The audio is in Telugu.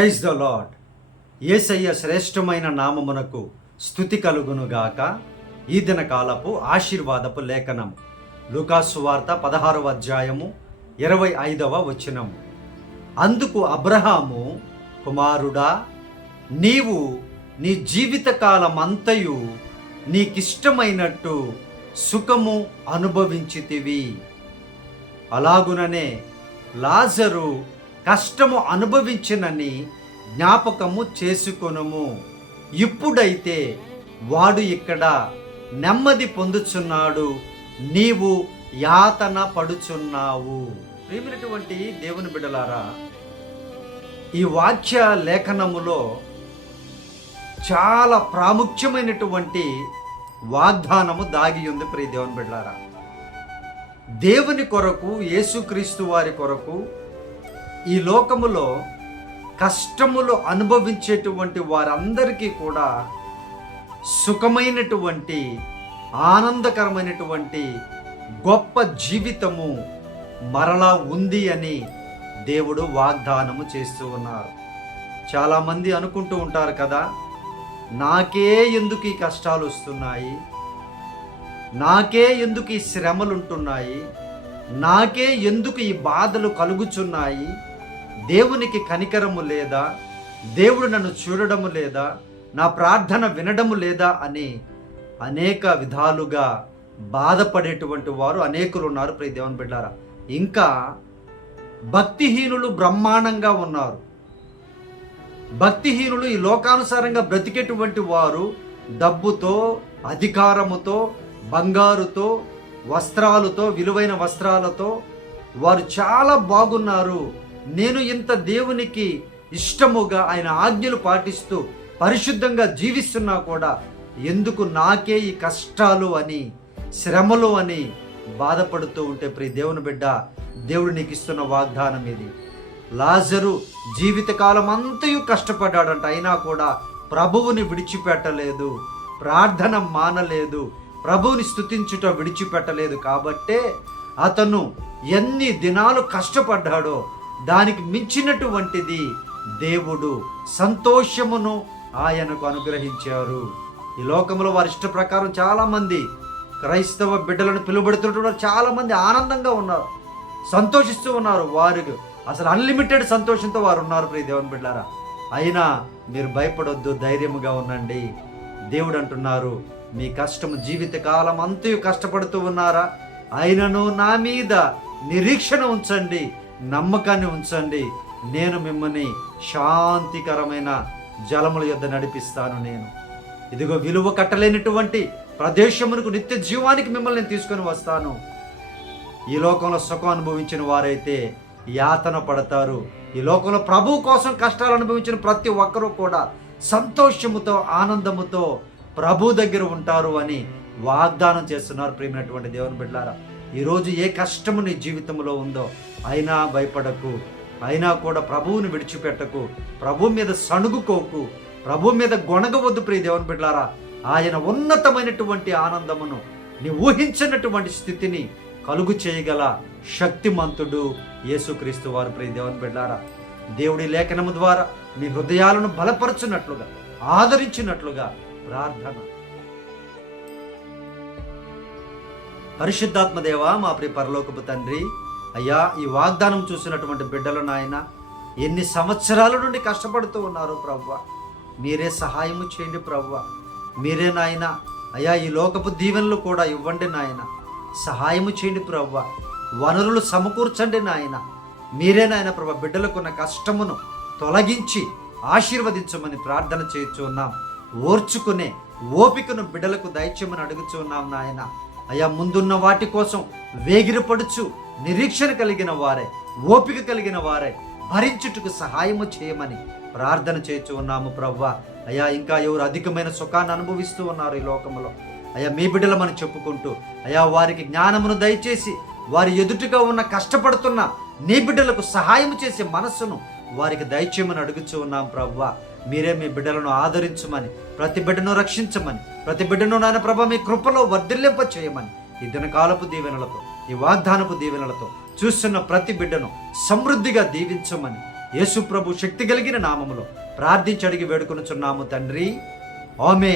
ప్రైజ్ ద లాడ్ ఏసయ్య శ్రేష్టమైన నామమునకు స్థుతి కలుగునుగాక. ఈ దిన కాలపు ఆశీర్వాదపు లేఖనం. లుకాసు వార్త పదహారవ అధ్యాయము ఇరవై ఐదవ వచనము అందుకు అబ్రహాము కుమారుడా నీవు నీ జీవితకాలమంతయు నీకిష్టమైనట్టు సుఖము అనుభవించితివి. అలాగుననే లాజరు కష్టము అనుభవించినని జ్ఞాపకము చేసుకొనుము. ఇప్పుడైతే వాడు ఇక్కడ నెమ్మది పొందుచున్నాడు. నీవు యాతన పడుచున్నావు. ప్రియమైనటువంటి దేవుని బిడలారా ఈ వాక్య లేఖనములో చాలా ప్రాముఖ్యమైనటువంటి వాగ్దానము దాగి ఉంది ప్రియ దేవుని బిడ్డారా దేవుని కొరకు యేసుక్రీస్తు వారి కొరకు ఈ లోకములో కష్టములు అనుభవించేటువంటి వారందరికీ కూడా సుఖమైనటువంటి ఆనందకరమైనటువంటి గొప్ప జీవితము మరలా ఉంది అని దేవుడు వాగ్దానము చేస్తూ ఉన్నారు. చాలామంది అనుకుంటూ ఉంటారు కదా నాకే ఎందుకు ఈ కష్టాలు వస్తున్నాయి? నాకే ఎందుకు ఈ శ్రమలు ఉంటున్నాయి? నాకే ఎందుకు ఈ బాధలు కలుగుచున్నాయి? దేవునికి కనికరము లేదా? దేవుడు నన్ను చూడడము లేదా? నా ప్రార్థన వినడము లేదా? అని అనేక విధాలుగా బాధపడేటువంటి వారు అనేకులు ఉన్నారు. ప్రియ దేవుని బిడ్డారా ఇంకా భక్తిహీనులు బ్రహ్మాండంగా ఉన్నారు. భక్తిహీనులు ఈ లోకానుసారంగా బ్రతికేటువంటి వారు డబ్బుతో అధికారముతో బంగారుతో వస్త్రాలతో విలువైన వస్త్రాలతో వారు చాలా బాగున్నారు. నేను ఇంత దేవునికి ఇష్టముగా ఆయన ఆజ్ఞలు పాటిస్తూ పరిశుద్ధంగా జీవిస్తున్నా కూడా ఎందుకు నాకే ఈ కష్టాలు అని శ్రమలు అని బాధపడుతూ ఉంటే ప్రియ దేవుని బిడ్డ దేవుడు నీకు ఇస్తున్న వాగ్దానం ఇది. లాజరు జీవితకాలం అంతయు కష్టపడ్డాడంట. అయినా కూడా ప్రభువుని విడిచిపెట్టలేదు ప్రార్థన మానలేదు ప్రభువుని స్థుతించుట విడిచిపెట్టలేదు కాబట్టే అతను ఎన్ని దినాలు కష్టపడ్డాడో దానికి మించినటువంటిది దేవుడు సంతోషమును ఆయనకు అనుగ్రహించారు. ఈ లోకంలో వారి ఇష్ట ప్రకారం చాలామంది క్రైస్తవ బిడ్డలను పిలువబడుతుంటారు చాలామంది ఆనందంగా ఉన్నారు సంతోషిస్తూ ఉన్నారు. వారికి అసలు అన్లిమిటెడ్ సంతోషంతో వారు ఉన్నారు ప్రియ దేవుని బిడ్డారా అయినా మీరు భయపడొద్దు ధైర్యముగా ఉండండి. దేవుడు అంటున్నారు మీ కష్టము జీవిత కాలం అంతయు కష్టపడుతూ ఉన్నారా? అయినను నా మీద నిరీక్షణ ఉంచండి. నమ్మకాన్ని ఉంచండి. నేను మిమ్మల్ని శాంతికరమైన జలముల యొద్ద నడిపిస్తాను నేను. ఇదిగో విలువ కట్టలేనటువంటి ప్రదేశమునకు నిత్య జీవానికి మిమ్మల్ని నేను తీసుకొని వస్తాను. ఈ లోకంలో సుఖం అనుభవించిన వారైతే యాతన పడతారు. ఈ లోకంలో ప్రభు కోసం కష్టాలు అనుభవించిన ప్రతి ఒక్కరూ కూడా సంతోషముతో ఆనందముతో ప్రభు దగ్గర ఉంటారు అని వాగ్దానం చేస్తున్నారు ప్రేమైనటువంటి దేవుని బిడ్డారా. ఈరోజు ఏ కష్టము నీ జీవితంలో ఉందో అయినా భయపడకు. అయినా కూడా ప్రభువుని విడిచిపెట్టకు. ప్రభు మీద సణుగుకోకు. ప్రభు మీద గొణగవద్దు ప్రియ దేవుని బిడ్డారా ఆయన ఉన్నతమైనటువంటి ఆనందమును నీ ఊహించినటువంటి స్థితిని కలుగు చేయగల శక్తిమంతుడు యేసుక్రీస్తు వారు ప్రియ దేవుని బిడ్డారా దేవుడి లేఖనము ద్వారా మీ హృదయాలను బలపరచున్నట్లుగా ఆదరించినట్లుగా ప్రార్థన. పరిశుద్ధాత్మదేవ మా ప్రియ పరలోకపు తండ్రి అయ్యా ఈ వాగ్దానం చూసినటువంటి బిడ్డలు నాయన ఎన్ని సంవత్సరాల నుండి కష్టపడుతూ ఉన్నారు ప్రవ్వ. మీరే సహాయము చేయండి ప్రవ్వ. మీరే నాయన అయ్యా ఈ లోకపు దీవెనలు కూడా ఇవ్వండి నాయన. సహాయము చేయండి ప్రవ్వ. వనరులు సమకూర్చండి నాయన. మీరే నాయన ప్రభ బిడ్డలకున్న కష్టమును తొలగించి ఆశీర్వదించమని ప్రార్థన చేయించు ఉన్నాం ఓర్చుకునే ఓపికను బిడ్డలకు దయచేయమని అడుగుచున్నాం నాయన. అయ్యా ముందున్న వాటి కోసం వేగిరపడుచు నిరీక్షణ కలిగిన వారే ఓపిక కలిగిన వారే భరించుటకు సహాయము చేయమని ప్రార్థన చేస్తూ ఉన్నాము ప్రవ్వ. అయ్యా ఇంకా ఎవరు అధికమైన సుఖాన్ని అనుభవిస్తూ ఉన్నారు ఈ లోకంలో అయ్యా మీ బిడ్డలమని చెప్పుకుంటూ అయ్యా వారికి జ్ఞానమును దయచేసి వారి ఎదుటిగా ఉన్న కష్టపడుతున్న నీ బిడ్డలకు సహాయం చేసే మనస్సును వారికి దయచేయమని అడుగుచూ ఉన్నాం ప్రవ్వ. మీరే మీ బిడ్డలను ఆదరించమని ప్రతి బిడ్డను రక్షించమని ప్రతి బిడ్డను నాయన ప్రభ మీ కృపలో వర్ధిల్లింప చేయమని. ఈ దినకాలపు దీవెనలతో ఈ వాగ్దానపు దీవెనలతో చూస్తున్న ప్రతి బిడ్డను సమృద్ధిగా దీవించమని. యేసు ప్రభు శక్తి కలిగిన నామములో ప్రార్థించి అడిగి వేడుకొనుచున్నాము తండ్రి. ఆమె